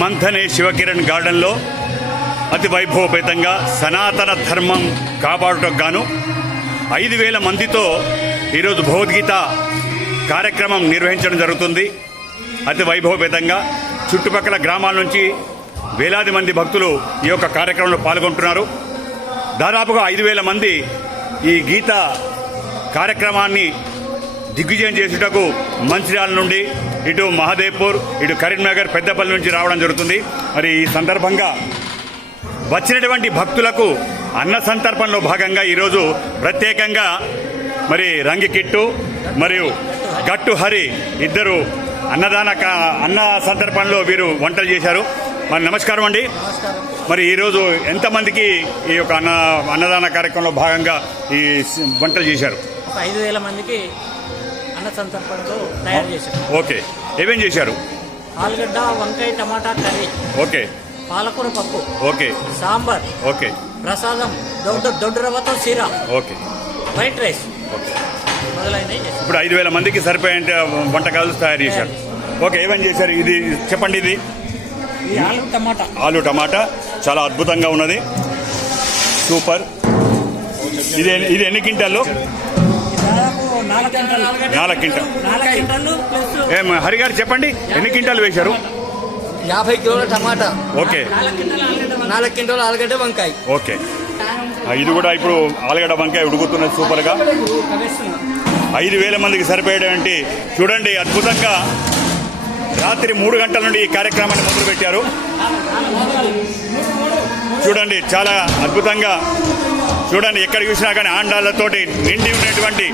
మంథనే శివకిరణ్ గార్డెన్లో అతి వైభవపేతంగా సనాతన ధర్మం కాపాడుటకు గాను ఐదు వేల మందితో ఈరోజు భగవద్గీత కార్యక్రమం నిర్వహించడం జరుగుతుంది. అతి వైభవపేతంగా చుట్టుపక్కల గ్రామాల నుంచి వేలాది మంది భక్తులు ఈ యొక్క కార్యక్రమంలో పాల్గొంటున్నారు. దాదాపుగా ఐదు వేల మంది ఈ గీత కార్యక్రమాన్ని దిగ్విజయం చేసుటకు మంచిర్యాల నుండి ఇటు మహదేవ్పూర్ ఇటు కరీంనగర్ పెద్దపల్లి నుంచి రావడం జరుగుతుంది. మరి ఈ సందర్భంగా వచ్చినటువంటి భక్తులకు అన్న సంతర్పణలో భాగంగా ఈరోజు ప్రత్యేకంగా మరి రంగి కిట్టు మరియు గట్టు హరి ఇద్దరు అన్నదాన అన్న సందర్భంలో వీరు వంటలు చేశారు. మరి నమస్కారం అండి. మరి ఈరోజు ఎంతమందికి ఈ యొక్క అన్న అన్నదాన కార్యక్రమంలో భాగంగా ఈ వంటలు చేశారు? ఒక ఐదు వేల మందికి అన్న సంతర్పణతో తయారు చేశాం ఓకే. ఏమేం చేశారు? ఆలుగడ్డ వంకాయ టమాటా కర్రీ. ఓకే. పాలకూర పప్పు ఓకే. సాంబార్ ఓకే. ప్రసాదం దొడ్డు దొడ్డు రవ్వతో సీర ఓకే. White rice okay. మొదలైనవి ఇప్పుడు ఐదు వేల మందికి సరిపోయే వంటకాలు తయారు చేశారు. ఓకే ఏమేం చేశారు? ఇది చెప్పండి ఇది. ఈ ఆలు టమాటా. ఆలు టమాటా చాలా అద్భుతంగా ఉన్నది. సూపర్. ఇది ఇది ఎన్ని దాదాపు నాలుగు క్వింటాలు. నాలుగు క్వింటాల్. నాలుగు క్వింటాలు ప్లస్ ఏం హరి గారు చెప్పండి. ఎన్ని క్వింటాలు వేశారు? యాభై కిలోల టమాటా. ఓకే. నాలుగు క్వింటాలు ఆలుగడ్డ వంకాయ. ఓకే. ఇది కూడా ఇప్పుడు ఆలుగడ్డ వంకాయ ఉడుకుతున్నది సూపర్గా ఐదు వేల మందికి సరిపోయేటువంటి చూడండి అద్భుతంగా రాత్రి మూడు గంటల నుండి ఈ కార్యక్రమాన్ని మొదలుపెట్టారు. చూడండి చాలా అద్భుతంగా. చూడండి ఎక్కడ చూసినా కానీ ఆండాలతోటి నిండి ఉన్నటువంటి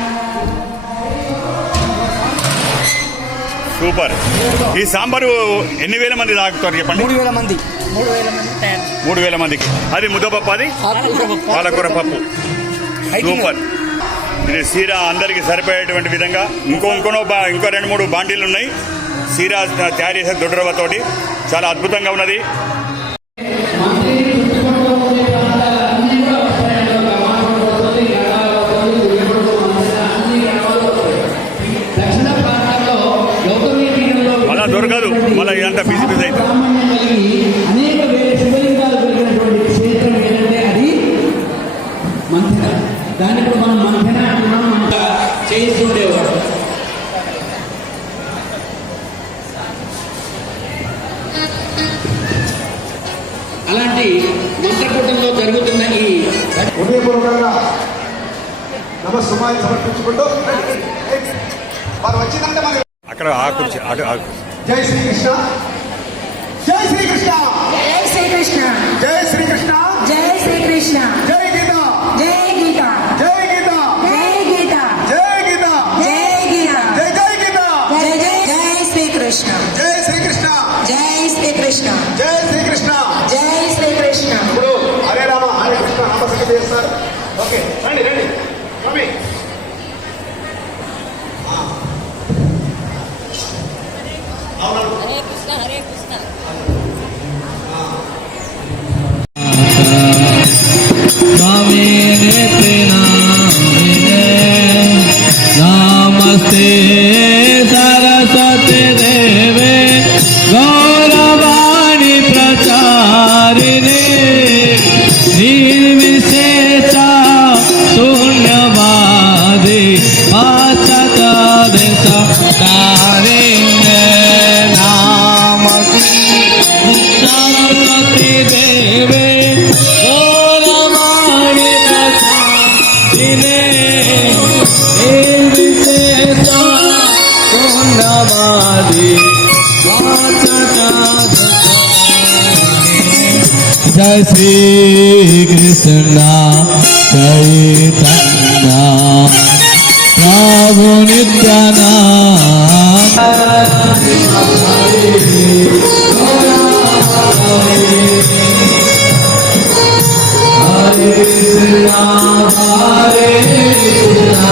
సూపర్. ఈ సాంబారు ఎన్ని వేల మంది తాగుతారు చెప్పండి? మూడు వేల మంది. మూడు వేల మందికి. అది ముద్దపప్పు అది? పాలకూర పప్పు. సూపర్. ఇది సీరా అందరికి సరిపోయేటువంటి విధంగా ఇంకో ఇంకోనో బా- ఇంకో రెండు మూడు బాండీలు ఉన్నాయి. సీరా తయారు చేసే దొడ్డరవ్వతోటి చాలా అద్భుతంగా ఉన్నది. దొరకదు మళ్ళీ ఇదంతా బిజీ బిజీ అవుతుంది దాన్ని మనం మంథన అంటున్నాం అంత చేస్తుండేవాడు అలాంటి మంత్రకూటంలో జరుగుతున్న ఈ హృదయపూర్వకంగా నమస్సుమాన్ని సమర్పించుకుంటూ వారు వచ్చిందంటే మన అక్కడ ఆ కుర్చీ అటు ఆ కుర్చీ జై శ్రీకృష్ణ జై శ్రీకృష్ణ జై శ్రీకృష్ణ జై శ్రీకృష్ణ జై శ్రీకృష్ణ జై గీత జై గీత జై గీత జై గీత జై గీత జై గీత జై జై గీత జై జై జై శ్రీకృష్ణ జై శ్రీకృష్ణ జై శ్రీకృష్ణ జై శ్రీకృష్ణ జై శ్రీకృష్ణ ఇప్పుడు హరే రామ హరే కృష్ణ నామ సంగతి చేస్తారు ఓకే రండి రండి స్వామి హరే जय श्री कृष्णा चैतन्या प्रभु नित्यानंद। हरे कृष्णा हरे कृष्णा।